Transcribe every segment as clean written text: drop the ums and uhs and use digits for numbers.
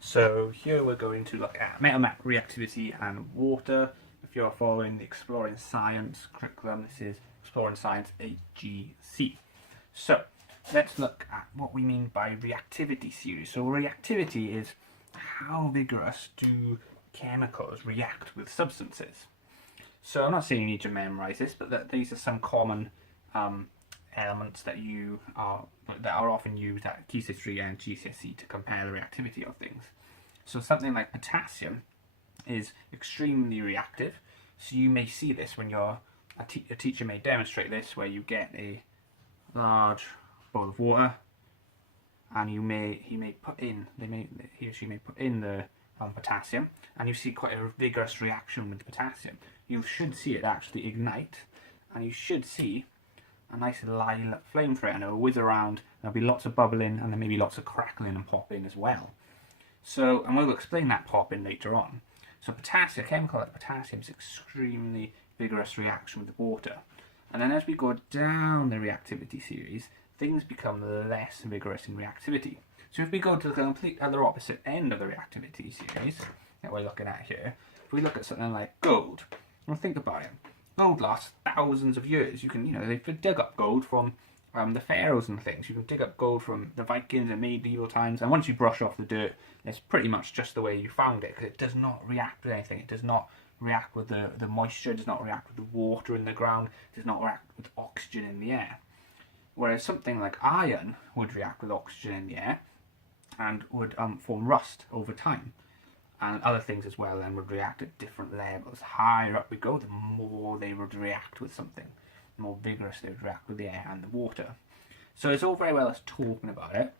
So here we're going to look at metal map reactivity and water. If you're following the Exploring Science curriculum, this is Exploring Science AGC. So let's look at what we mean by reactivity series. So reactivity is how vigorous do chemicals react with substances. So I'm not saying you need to memorize this, but these are some common elements that are often used at KS3 and GCSE to compare the reactivity of things. So something like potassium is extremely reactive. So you may see this when a teacher may demonstrate this, where you get a large bowl of water, and he or she may put in the potassium, and you see quite a vigorous reaction with the potassium. You should see it actually ignite, and you should see a nice lilac flame through it, and it'll whiz around. There'll be lots of bubbling, and there may be lots of crackling and popping as well. So, and we'll explain that popping later on. So potassium, a chemical like potassium, is extremely vigorous reaction with water. And then as we go down the reactivity series, things become less vigorous in reactivity. So if we go to the complete other opposite end of the reactivity series that we're looking at here, if we look at something like gold, well, think about it. Gold lasts thousands of years. You can, they could dig up gold from the pharaohs and things. You can dig up gold from the Vikings and medieval times, and once you brush off the dirt, it's pretty much just the way you found it, because it does not react with anything. It does not react with the moisture, it does not react with the water in the ground, it does not react with oxygen in the air. Whereas something like iron would react with oxygen in the air and would form rust over time. And other things as well, and would react at different levels. Higher up we go, the more they would react with something, the more vigorous they would react with the air and the water. So it's all very well as talking about it.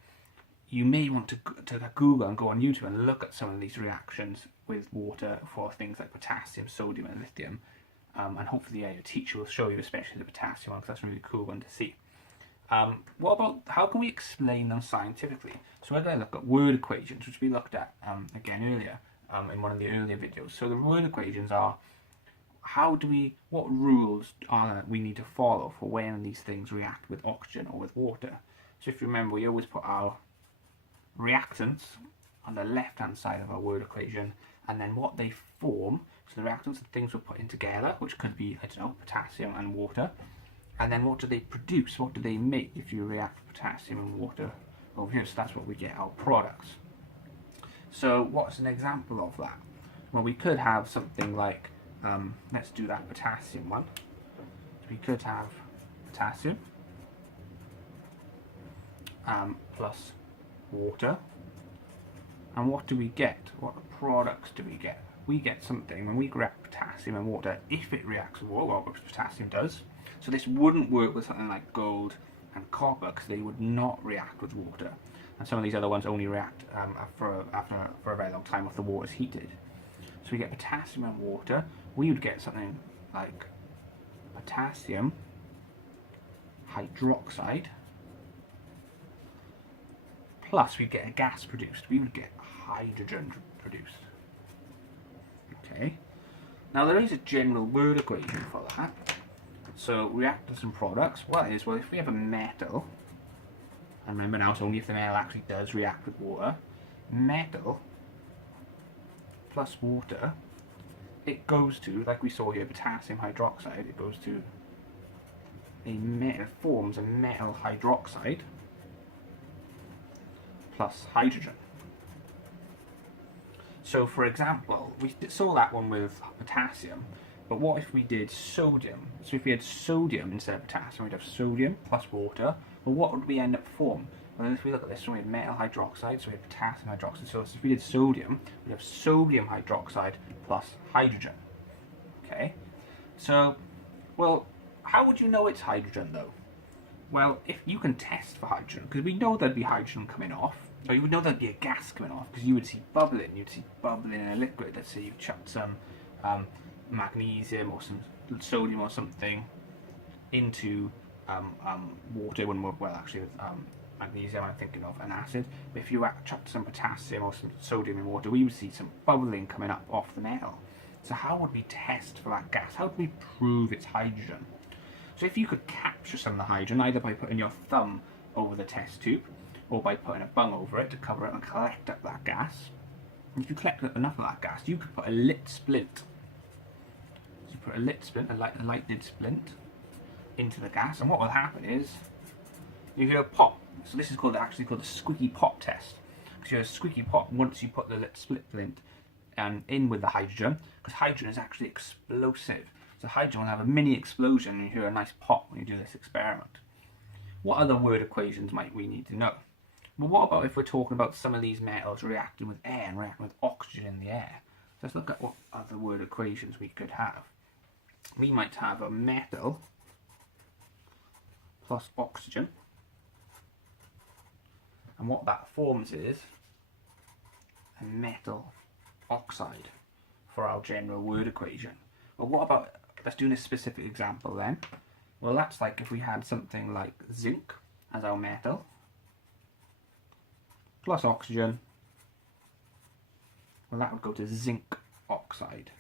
You may want to Google and go on YouTube and look at some of these reactions with water for things like potassium, sodium, and lithium. And hopefully, your teacher will show you, especially the potassium one, because that's a really cool one to see. What about, how can we explain them scientifically? So we're going to look at word equations, which we looked at again earlier in one of the earlier videos. So the word equations are, what rules we need to follow for when these things react with oxygen or with water. So if you remember, we always put our reactants on the left hand side of our word equation, and then what they form. So the reactants are things we're putting together, which could be, potassium and water. And then what do they produce? What do they make if you react potassium and water over here? So that's what we get, our products. So what's an example of that? Well, we could have something like, let's do that potassium one. We could have potassium plus water. And what do we get? What products do we get? We get something when we react potassium and water, if it reacts with water, which potassium does. So this wouldn't work with something like gold and copper, because they would not react with water. And some of these other ones only react for a very long time if the water is heated. So we get potassium and water. We would get something like potassium hydroxide, plus we'd get a gas produced. We would get hydrogen produced. Okay. Now there is a general word equation for that. So reactants and products, what is, well, if we have a metal, and remember now it's only if the metal actually does react with water, metal plus water, it goes to, like we saw here, potassium hydroxide, it goes to it forms a metal hydroxide plus hydrogen. So for example, we saw that one with potassium, but what if we did sodium? So if we had sodium instead of potassium, we'd have sodium plus water. Well, what would we end up forming? Well, if we look at this one, we have metal hydroxide, so we have potassium hydroxide. So if we did sodium, we'd have sodium hydroxide plus hydrogen. Okay? So, well, how would you know it's hydrogen though? Well, if you can test for hydrogen, because we know there'd be hydrogen coming off, or you would know there'd be a gas coming off, because you would see bubbling. You'd see bubbling in a liquid. Let's say you chucked some magnesium or some sodium or something into water. Wouldn't work well actually with magnesium. I'm thinking of an acid. But if you chucked some potassium or some sodium in water, we would see some bubbling coming up off the metal. So how would we test for that gas? How would we prove it's hydrogen? So if you could capture some of the hydrogen, either by putting your thumb over the test tube, or by putting a bung over it to cover it and collect up that gas, if you collect enough of that gas, you could put a lit splint. You put a lit splint, a lighted splint, into the gas, and what will happen is you hear a pop. So this is actually called the squeaky pop test. Because you hear a squeaky pop once you put the lit splint in with the hydrogen, because hydrogen is actually explosive. So hydrogen will have a mini explosion and you hear a nice pop when you do this experiment. What other word equations might we need to know? Well, what about if we're talking about some of these metals reacting with air and reacting with oxygen in the air? Let's look at what other word equations we could have. We might have a metal plus oxygen, and what that forms is a metal oxide for our general word equation. Well, what about, let's do a specific example then. Well, that's like if we had something like zinc as our metal plus oxygen, well, that would go to zinc oxide.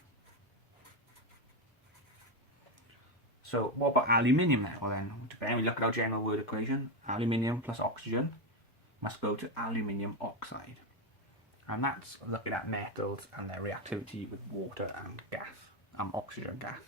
So what about aluminium then? Well then, we look at our general word equation. Aluminium plus oxygen must go to aluminium oxide. And that's looking at metals and their reactivity with water and gas, oxygen gas.